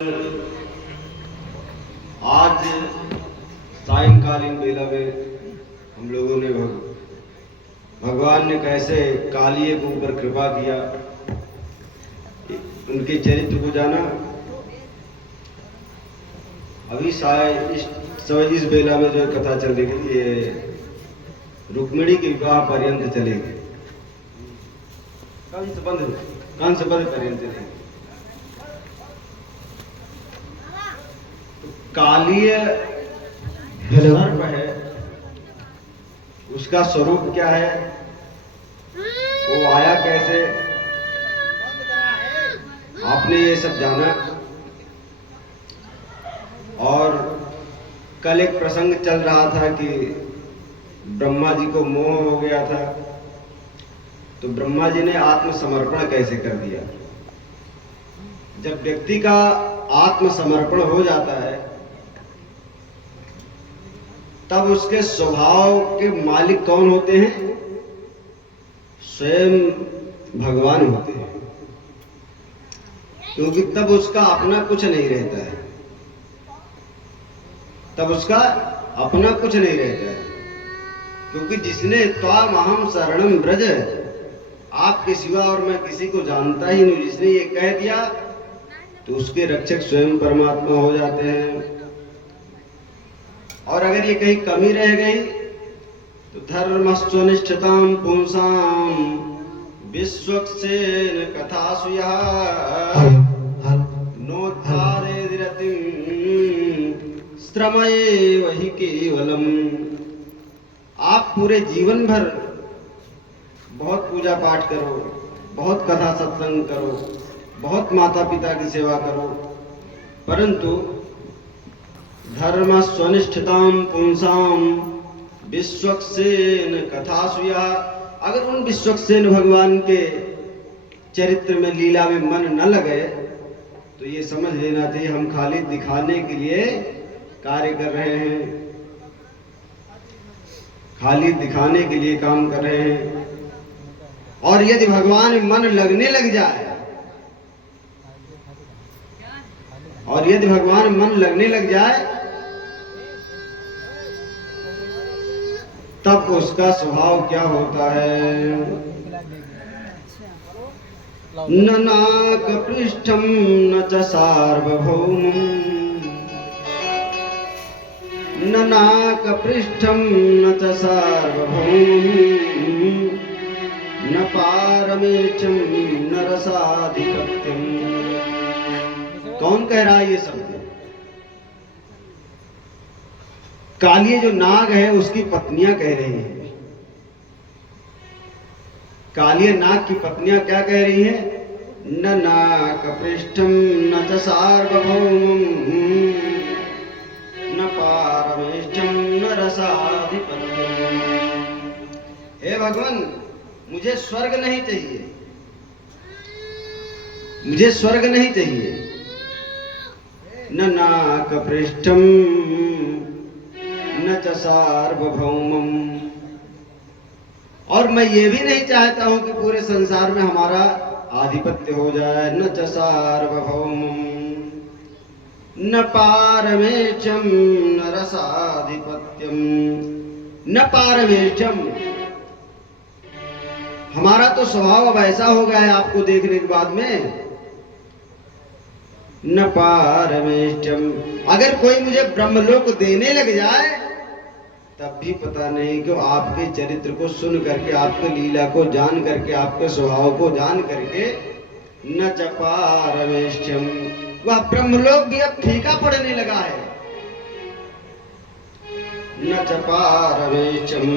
आज सायंकालीन बेला में हम लोगों ने भगवान ने कैसे कालिए के ऊपर कृपा किया, उनके चरित्र को जाना। अभी इस बेला में जो कथा चल रही थी, ये रुक्मिणी के विवाह पर्यंत चलेगी, कंसबंध पर्यंत चलेगी। कालीय सर्प है, उसका स्वरूप क्या है, वो आया कैसे, आपने ये सब जाना। और कल एक प्रसंग चल रहा था कि ब्रह्मा जी को मोह हो गया था, तो ब्रह्मा जी ने आत्मसमर्पण कैसे कर दिया। जब व्यक्ति का आत्मसमर्पण हो जाता है तब उसके स्वभाव के मालिक कौन होते हैं? स्वयं भगवान होते हैं, क्योंकि तब उसका अपना कुछ नहीं रहता है, तब उसका अपना कुछ नहीं रहता है। क्योंकि जिसने त्वाम अहम शरणम ब्रज, आपके सिवा और मैं किसी को जानता ही नहीं, जिसने ये कह दिया तो उसके रक्षक स्वयं परमात्मा हो जाते हैं। और अगर ये कहीं कमी रह गई तो धर्मस्वनिष्ठतां पुंसां विश्वक्सेन कथासु नोद्धारेदिरतिं श्रमयेव हि केवलम्। आप पूरे जीवन भर बहुत पूजा पाठ करो, बहुत कथा सत्संग करो, बहुत माता पिता की सेवा करो, परंतु धर्म स्वनिष्ठतां पुंसां विश्वक्सेन कथासु, अगर उन विश्वक्सेन भगवान के चरित्र में, लीला में मन न लगे तो ये समझ लेना चाहिए हम खाली दिखाने के लिए कार्य कर रहे हैं, खाली दिखाने के लिए काम कर रहे हैं। और यदि भगवान में मन लगने लग जाए, और यदि भगवान मन लगने लग जाए तब उसका स्वभाव क्या होता है? न नाक पृष्ठम न च सार्वभौमम्, न नाक पृष्ठम न च सार्वभौमम्, न पारमेचम न रसाधिपत्यम। कौन कह रहा है ये शब्द? कालिए जो नाग है उसकी पत्नियां कह रही हैं। कालिए नाग की पत्नियां क्या कह रही हैं? न नाक पृष्ठम न च सार्वभौमम्, न पारमेष्ठम न रसाधिपत्यम। हे भगवान, मुझे स्वर्ग नहीं चाहिए, मुझे स्वर्ग नहीं चाहिए। न नाक पृष्ठम न च सार्वभौमम्, और मैं ये भी नहीं चाहता हूं कि पूरे संसार में हमारा आधिपत्य हो जाए। न च सार्वभौमम् न पारमेशम न रसाधिपत्यम। न पारमेशम, हमारा तो स्वभाव अब ऐसा हो गया है आपको देखने के बाद में। न पारमेष्टम, अगर कोई मुझे ब्रह्मलोक देने लग जाए तब भी पता नहीं क्यों आपके चरित्र को सुन करके, आपके लीला को जान करके, आपके स्वभाव को जान करके, न च पारमेष्टम, वह ब्रह्मलोक भी अब फीका पड़ने लगा है। न च पारमेष्टम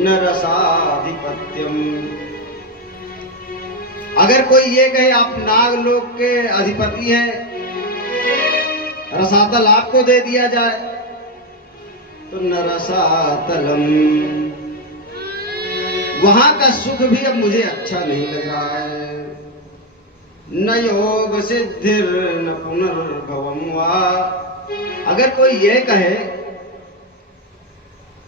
न रसाधिपत्यम, अगर कोई ये कहे आप नागलोक के अधिपति हैं, रसातल आपको दे दिया जाए, तो न रसातलम, वहां का सुख भी अब मुझे अच्छा नहीं लग रहा है। न योग सिद्धिर न पुनर्भवम वा, अगर कोई ये कहे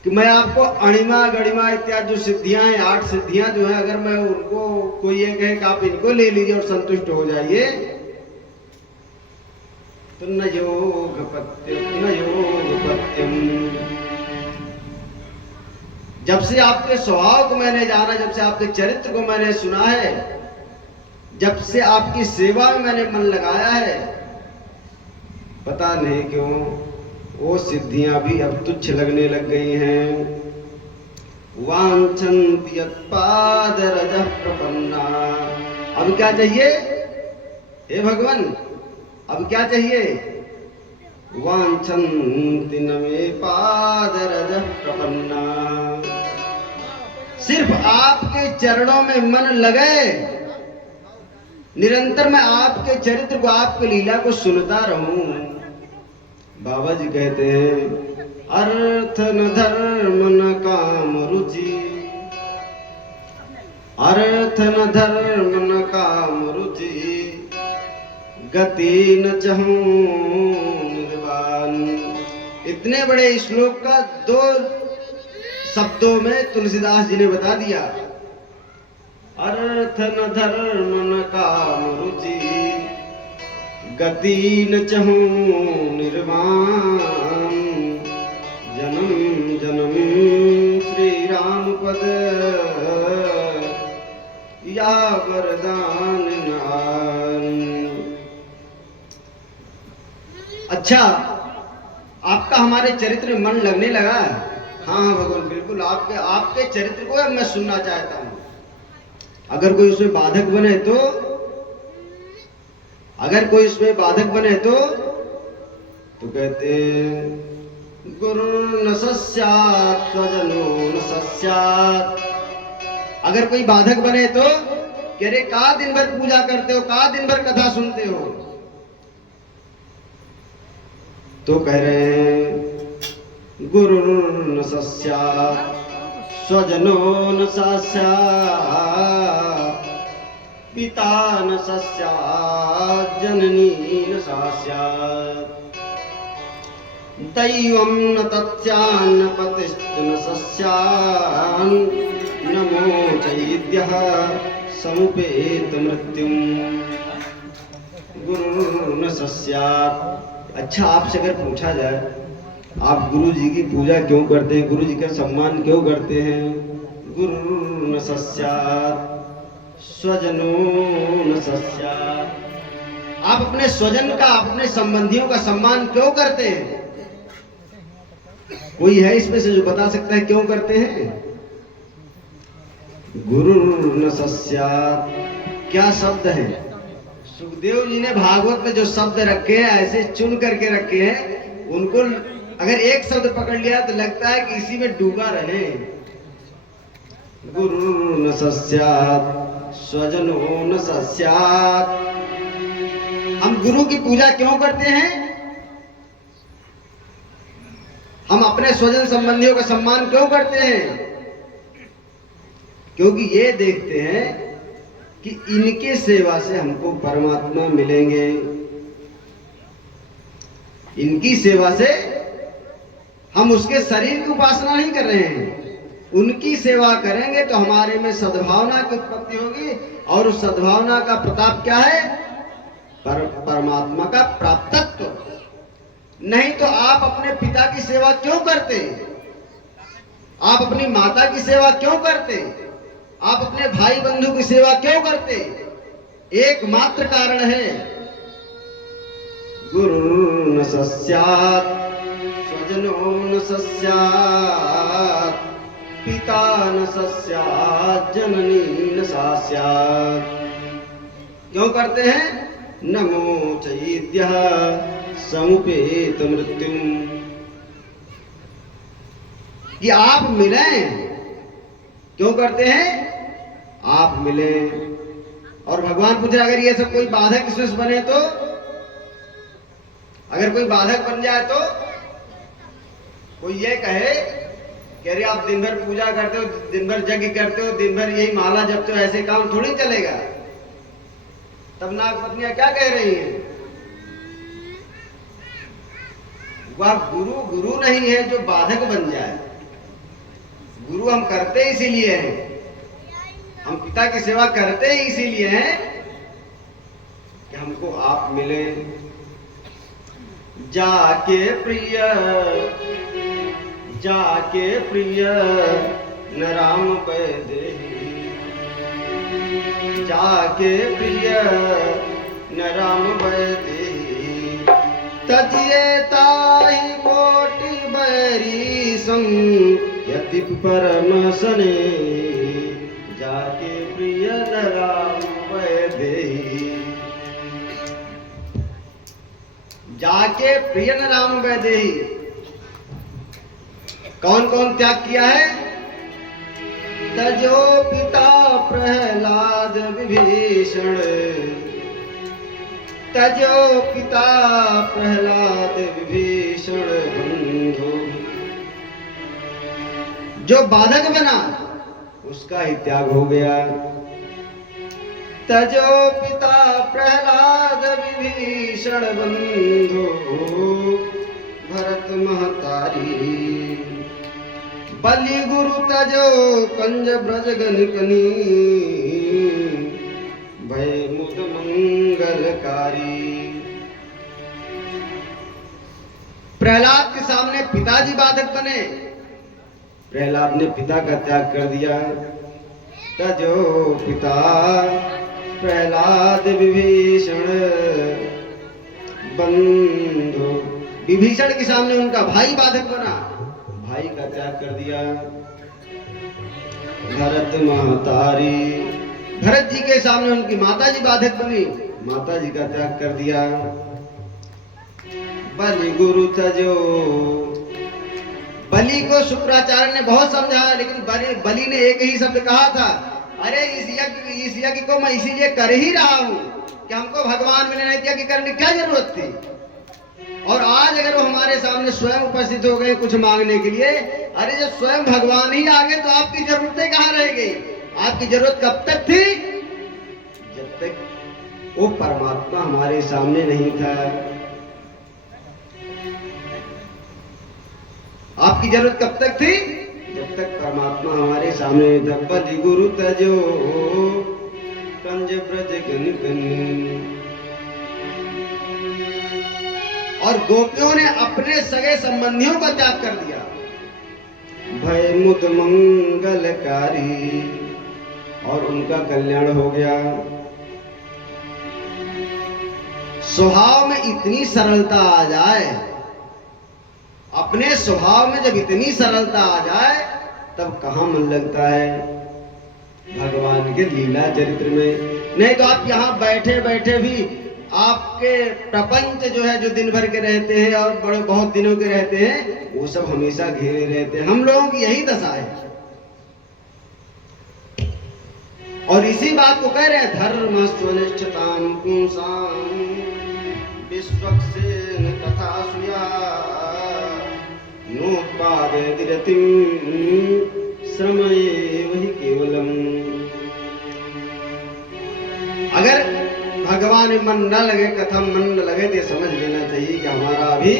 कि मैं आपको अणिमा गणिमा इत्यादि जो सिद्धियां हैं, 8 सिद्धियां जो हैं, अगर मैं उनको कोई ये कहे कि आप इनको ले लीजिए और संतुष्ट हो जाइए, तो न योगपत्यम। जब से आपके स्वभाव को मैंने जाना, जब से आपके चरित्र को मैंने सुना है, जब से आपकी सेवा में मैंने मन लगाया है, पता नहीं क्यों वो सिद्धियां भी अब तुच्छ लगने लग गई हैं। वांछन्ति यत्पादरजः प्रपन्ना। अब क्या चाहिए हे भगवान, अब क्या चाहिए? वांछन्ति न मे पादरजः प्रपन्ना। सिर्फ आपके चरणों में मन लगे, निरंतर मैं आपके चरित्र को, आपके लीला को सुनता रहूं। बाबा जी कहते हैं अर्थ न धर्म न काम रुचि, अर्थ न धर्म न काम रुचि, गति न चहूं निर्वाण। इतने बड़े श्लोक का 2 शब्दों में तुलसीदास जी ने बता दिया। अर्थ न धर्म न काम रुचि, गति न चहूं निर्वाण। जन्म जन्म श्री राम पद या वरदान नान। अच्छा, आपका हमारे चरित्र में मन लगने लगा? हाँ भगवान, बिल्कुल आपके चरित्र को मैं सुनना चाहता हूँ। अगर कोई उसमें बाधक बने तो, अगर कोई उसमें बाधक बने तो कहते गुरु न सस्यात् स्वजनो न सस्यात्। अगर कोई बाधक बने तो कह रहे का दिन भर पूजा करते हो, का दिन भर कथा सुनते हो, तो कह रहे हैं गुरु न सस्यात् स्वजनो न सस्यात्, पिता न सस्यात् जननी न सस्यात्, दैवं न तत्स्यान्न पतिश्च न सस्यान्, नमो चैद्यः समुपेत मृत्युम। गुरु न सस्यात्। अच्छा, आपसे अगर पूछा जाए आप गुरु जी की पूजा क्यों करते हैं, गुरु जी का सम्मान क्यों करते हैं? गुरु न सस्यात् स्वजनो न सस्यात्। आप अपने स्वजन का, अपने संबंधियों का सम्मान क्यों करते हैं? कोई है इसमें से जो बता सकता है क्यों करते हैं? गुरु न सस्यात् क्या शब्द है? सुखदेव जी ने भागवत में जो शब्द रखे हैं, ऐसे चुन करके रखे हैं, उनको अगर एक शब्द पकड़ लिया तो लगता है कि इसी में डूबा रहे। गुरु न सस्यात् स्वजनो न सस्यात्। हम गुरु की पूजा क्यों करते हैं? हम अपने स्वजन संबंधियों का सम्मान क्यों करते हैं? क्योंकि ये देखते हैं कि इनके सेवा से हमको परमात्मा मिलेंगे। इनकी सेवा से हम उसके शरीर की उपासना नहीं कर रहे हैं, उनकी सेवा करेंगे तो हमारे में सद्भावना की उत्पत्ति होगी, और उस सद्भावना का प्रताप क्या है? परमात्मा का प्राप्तत्व। नहीं तो आप अपने पिता की सेवा क्यों करते? आप अपनी माता की सेवा क्यों करते? आप अपने भाई बंधु की सेवा क्यों करते? एकमात्र कारण है गुरु न सस्यात् स्वजनो न सस्यात्, पिता न सस्यात् जननी न सस्यात्। क्यों करते हैं? नमो चैद्यः समुपेत मृत्युम। कि आप मिलें। क्यों करते हैं? आप मिले। और भगवान पूछ रहे अगर ये सब कोई बाधक इसमें बने तो, अगर कोई बाधक बन जाए तो, कोई ये कहे कह रहे आप दिन भर पूजा करते हो, दिन भर यज्ञ करते हो, दिन भर यही माला जपते हो, ऐसे काम थोड़ी चलेगा। तब नागपत्नियां क्या कह रही हैं? वह गुरु नहीं है जो बाधक बन जाए। गुरु हम करते इसीलिए हैं, हम पिता की सेवा करते ही इसीलिए हैं कि हमको आप मिले। जाके प्रिय न राम बैदेही, जाके प्रिय न राम बैदेही, तजिए ताहि कोटि बैरी सम यति परम सने, जाके प्रिय न राम बैदेही। जाके प्रिय न राम बैदेही, कौन कौन त्याग किया है? तजो पिता प्रहलाद विभीषण, तजो पिता प्रहलाद विभीषण बंधु, जो बाधक बना उसका ही त्याग हो गया। तजो पिता प्रहलाद विभीषण बंधु, भरत महतारी, बलि गुरु तजो कंज ब्रज गनिकनी, भय मुद मंगलकारी। प्रहलाद के सामने पिताजी बाधक बने, प्रहलाद ने पिता का त्याग कर दिया। तजो पिता प्रहलाद विभीषण बंधु, विभीषण के सामने उनका भाई बाधक बना, भाई का त्याग कर दिया। भरत महतारी, भरत जी के सामने उनकी माता जी बाधक बनी, माता जी का त्याग कर दिया। बलि गुरु तजो, बलि को शुक्राचार्य ने बहुत समझाया, लेकिन बलि ने एक ही शब्द कहा था, अरे इस यज्ञ को मैं इसीलिए कर ही रहा हूं कि हमको भगवान ने नहीं दिया कि करने क्या जरूरत थी। और आज अगर वो हमारे सामने स्वयं उपस्थित हो गए कुछ मांगने के लिए, अरे जब स्वयं भगवान ही आ गए तो आपकी जरूरतें कहाँ रह गई? आपकी जरूरत कब तक थी? जब तक वो परमात्मा हमारे सामने नहीं था। आपकी जरूरत कब तक थी? जब तक परमात्मा हमारे सामने था। बलि गुरु तजो कंज ब्रज गनिकनी, और गोपियों ने अपने सगे संबंधियों का त्याग कर दिया। भय मुद मंगलकारी, और उनका कल्याण हो गया। स्वभाव में इतनी सरलता आ जाए, अपने स्वभाव में जब इतनी सरलता आ जाए तब कहां मन लगता है भगवान के लीला चरित्र में। नहीं तो आप यहां बैठे बैठे भी आपके प्रपंच जो है, जो दिन भर के रहते हैं और बड़े बहुत दिनों के रहते हैं, वो सब हमेशा घेरे रहते हैं। हम लोगों की यही दशा है। और इसी बात को कह रहे हैं, धर्म स्वनिष्ठताम पुंसाम विश्वक्सेन तथा सुया नोत्पादयति रतिं श्रमयेव हि केवलम। अगर भगवान में मन न लगे, कथम मन न लगे, तो समझ लेना चाहिए कि हमारा अभी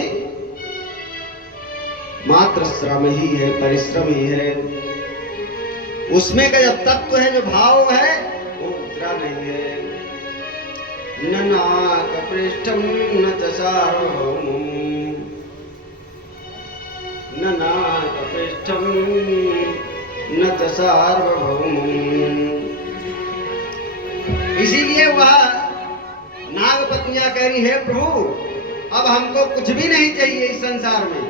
मात्र श्रम ही है, परिश्रम ही है। उसमें का जो तत्व है, जो भाव है, वो उतरा नहीं है। न नाक पृष्ठम न च सार्वभौमम्, न नाक पृष्ठम न च सार्वभौमम्। इसीलिए वह नाग पत्नियां कह रही है, प्रभु अब हमको कुछ भी नहीं चाहिए इस संसार में,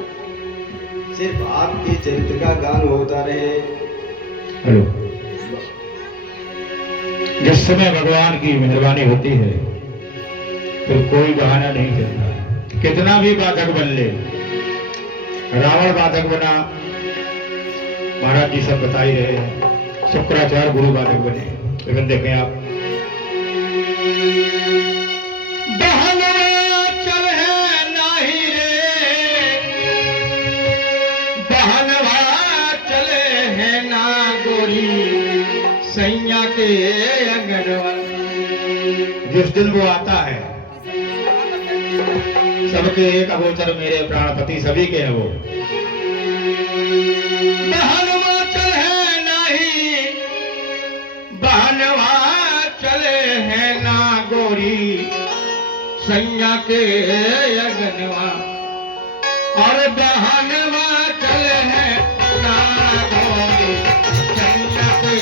सिर्फ आपके चरित्र का गान होता रहे। हेलो, जिस समय भगवान की मेहरबानी होती है फिर कोई बहाना नहीं चलता। कितना भी बाधक बन ले, रावण बाधक बना, महाराज जी सब बता ही रहे हैं, शुक्राचार्य गुरु बाधक बने। लेकिन देखें आप, सैया के अंगनवा, जिस दिन वो आता है, सबके एक अगोचर मेरे प्राणपति सभी के हैं वो। बहनवा चले नहीं, बहनवा चले हैं ना गोरी, सैया के अंगनवा। बहनवा चल है ना गोरी सैया के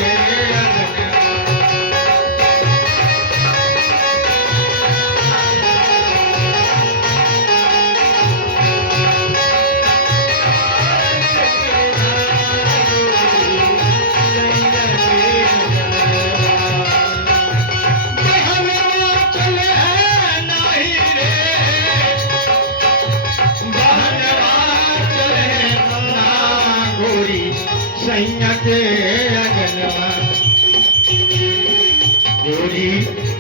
अंगनवा। सैया के अंगनवा गोरी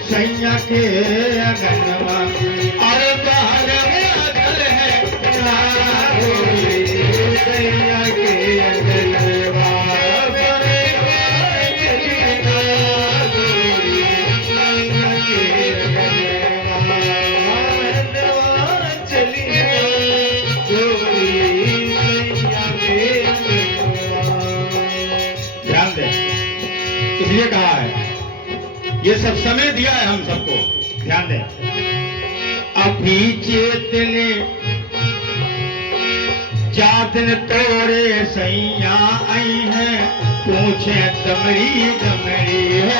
सैया के अंगनवा। अरे बहनवा चल है ना गोरी सैया के अंगनवा। ध्यान दें, इसलिए कहा है, ये सब समय दिया है हम सबको। ध्यान दें, अभी चेतने जातन तोरे सैया आई है पूछे दमड़ी दमड़ी हो।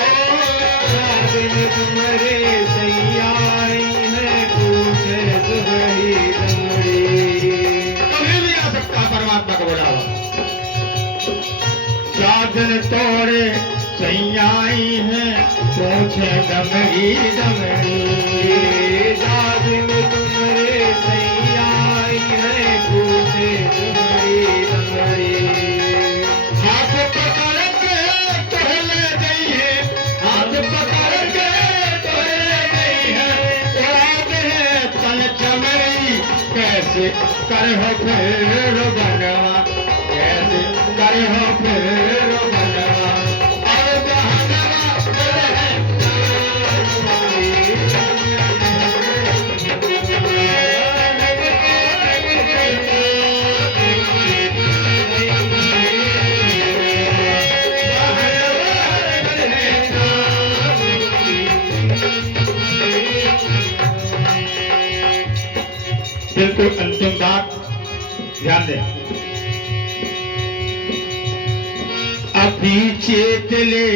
जातन तुम्हारे सैया आई है पूछे दमड़ी दमड़ी। कभी भी आ सकता परमात्मा का बुलावा। जातन तोरे सैया आई है पूछे दमड़ी दमड़ी। जातन तुम्हारे सैया आई है पूछे दमड़ी दमड़ी। हाथ पकड़ के टहले गई है, हाथ पकड़ के टहले गई है। उड़ाद है तन चमड़ी कैसे कर हो फिर बनवा, कैसे कर हो फिर बनवा। और बहनवा चल है बिल्कुल अंतिम बात ध्यान दें। अभी चेतले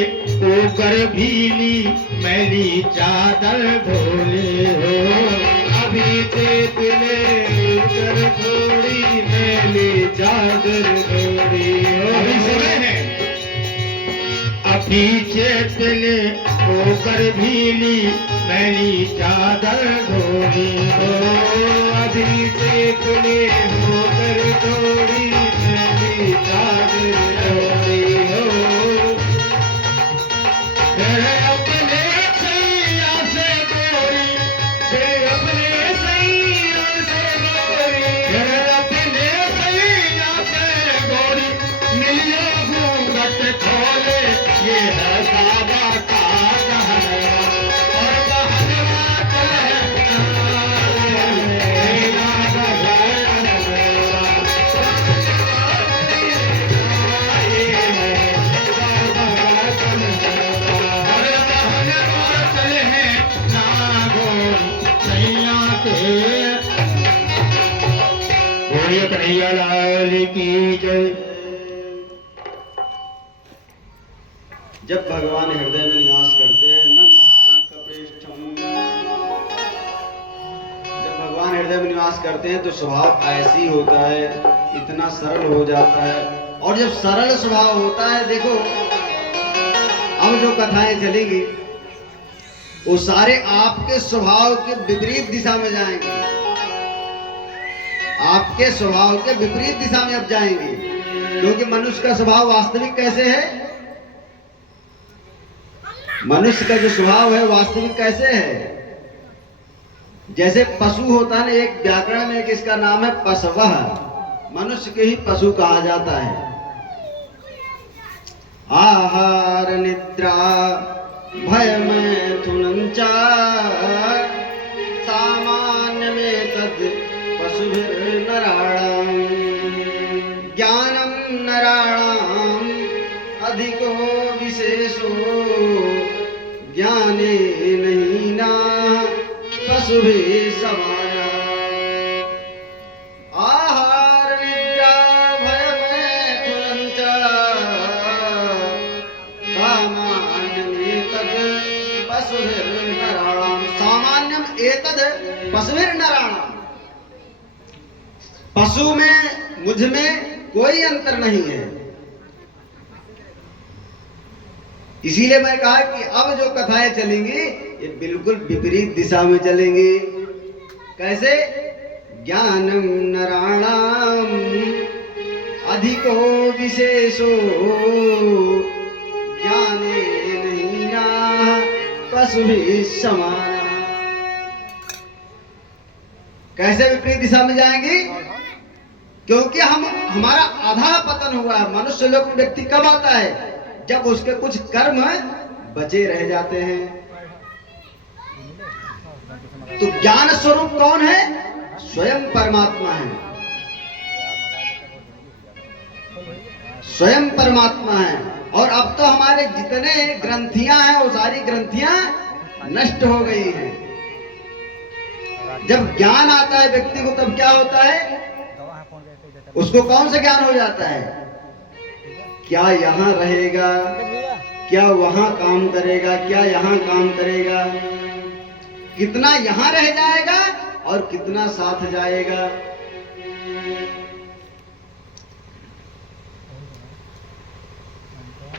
ओकर भीली मैली चादर धोले हो। अभी चेतले ओकर थोड़ी मैली चादर धोली हो। अभी समय है। अभी चेतले ओकर भीली मैली चादर धोली हो। अभी चेतले होकर थोड़ी मैली चादर धोली हो। फिर अपने सैया से गोरी, फिर अपने सैया से गोरी, फिर अपने सैया से गोरी मिलियो घूंघट खोले। ये है बाबा का कहना। और बहनवा चल है कन्हैया लाल की जय। जब भगवान हृदय में निवास करते हैं न नाकपृष्ठम, जब भगवान हृदय में निवास करते हैं तो स्वभाव ऐसी होता है, इतना सरल हो जाता है। और जब सरल स्वभाव होता है, देखो अब जो कथाएं चलेंगी वो सारे आपके स्वभाव के विपरीत दिशा में जाएंगे, आपके स्वभाव के विपरीत दिशा में अब जाएंगे। क्योंकि मनुष्य का स्वभाव वास्तविक कैसे है, मनुष्य का जो स्वभाव है वास्तविक कैसे है, जैसे पशु होता है ना, एक व्याकरण में एक इसका नाम है पशवः, मनुष्य के ही पशु कहा जाता है। आहार निद्रा भय मैथुनं च सामान्य में तद पशुभिर्नराणाम ज्ञानम नराणाम अधिको विशेषो ज्ञाने नहीं ना पशुभिः समाया। आहार पशु में मुझ में कोई अंतर नहीं है। इसीलिए मैं कहा कि अब जो कथाएं चलेंगी ये बिल्कुल विपरीत दिशा में चलेंगी। कैसे? ज्ञानम नराणाम अधिको विशेषो ज्ञाने नहीं ना पशु भी समाना। कैसे विपरीत दिशा में जाएंगी? क्योंकि हमारा आधा पतन हुआ है। मनुष्य लोक व्यक्ति कब आता है? जब उसके कुछ कर्म बचे रह जाते हैं। तो ज्ञान स्वरूप कौन है? स्वयं परमात्मा है। स्वयं परमात्मा है। और अब तो हमारे जितने ग्रंथियां हैं वो सारी ग्रंथियां नष्ट हो गई हैं। जब ज्ञान आता है व्यक्ति को तब क्या होता है? उसको कौन सा ज्ञान हो जाता है? क्या यहाँ रहेगा, क्या वहां काम करेगा, क्या यहाँ काम करेगा, कितना यहाँ रह जाएगा और कितना साथ जाएगा।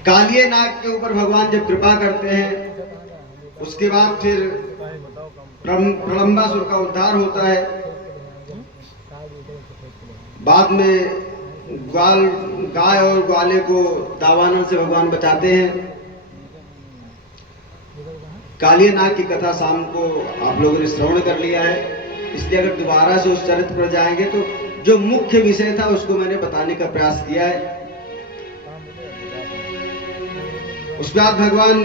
कालिये नाग के ऊपर भगवान जब कृपा करते हैं उसके बाद फिर प्रलंबासुर का उद्धार होता है। बाद में गाय और ग्वाले को दावानल से भगवान बचाते हैं। कालिये नाग की कथा शाम को आप लोगों ने श्रवण कर लिया है, इसलिए अगर दोबारा से उस चरित्र पर जाएंगे तो जो मुख्य विषय था उसको मैंने बताने का प्रयास किया है। उसके बाद भगवान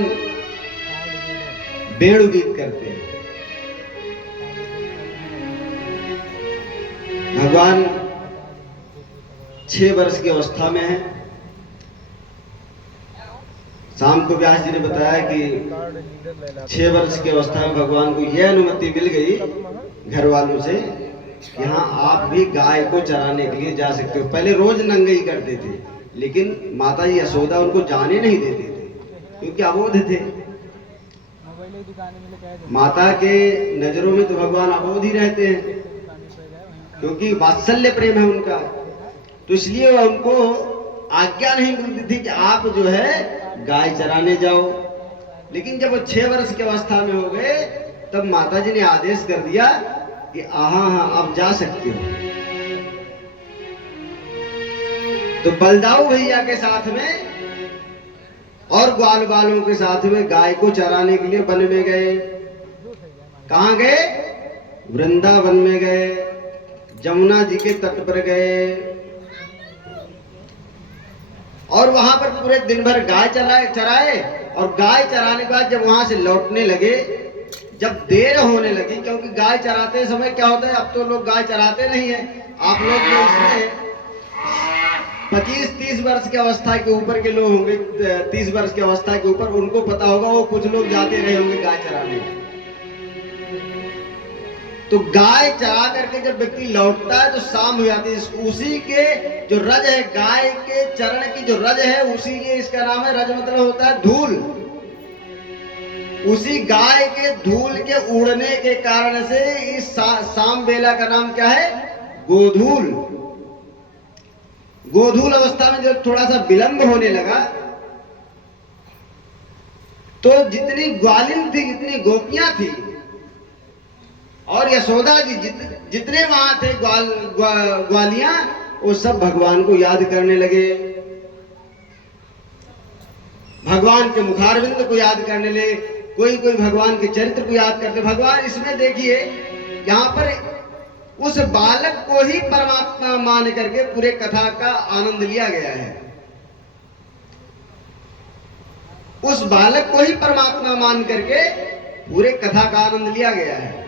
वेणुगीत करते हैं। भगवान 6 वर्ष की अवस्था में है। शाम को व्यास जी ने बताया कि 6 वर्ष की अवस्था में भगवान को यह अनुमति मिल गई घर वालों से कि हाँ आप भी गाय को चराने के लिए जा सकते हो। पहले रोज नंगे ही करते थे, लेकिन माता जी यशोदा उनको जाने नहीं देते थे क्योंकि अबोध थे। माता के नजरों में तो भगवान अबोध ही रहते हैं क्योंकि वात्सल्य प्रेम है उनका। तो इसलिए वह उनको आज्ञा नहीं मिलती थी कि आप जो है गाय चराने जाओ। लेकिन जब वो 6 वर्ष की अवस्था में हो गए तब माता जी ने आदेश कर दिया कि हाँ आप जा सकते हो। तो बलदाऊ भैया के साथ में और ग्वाल वालों के साथ में गाय को चराने के लिए वन में गए। कहाँ गए? वृंदावन में गए, जमुना जी के तट पर गए और वहां पर पूरे दिन भर गाय चराए। और गाय चराने के बाद जब वहां से लौटने लगे, जब देर होने लगी, क्योंकि गाय चराते समय क्या होता है, अब तो लोग गाय चराते नहीं है। आप लोग जो इसमें 25-30 वर्ष की अवस्था के ऊपर के लोग होंगे, 30 वर्ष की अवस्था के ऊपर, उनको पता होगा, वो कुछ लोग जाते रहे होंगे गाय चराने। तो गाय चरा करके जब व्यक्ति लौटता है तो शाम हो जाती है। उसी के जो रज है, गाय के चरण की जो रज है, उसी के इसका नाम है, रज मतलब होता है धूल। उसी गाय के धूल के उड़ने के कारण से इस शाम बेला का नाम क्या है? गोधूल। गोधूल अवस्था में जब थोड़ा सा विलंब होने लगा तो जितनी ग्वालिन थी, जितनी गोपियां थी और यशोदा जी जितने वहां थे ग्वालियां, वो सब भगवान को याद करने लगे, भगवान के मुखारविंद को याद करने लगे। कोई भगवान के चरित्र को याद करते। भगवान इसमें देखिए यहाँ पर उस बालक को ही परमात्मा मान करके पूरे कथा का आनंद लिया गया है। उस बालक को ही परमात्मा मान करके पूरे कथा का आनंद लिया गया है।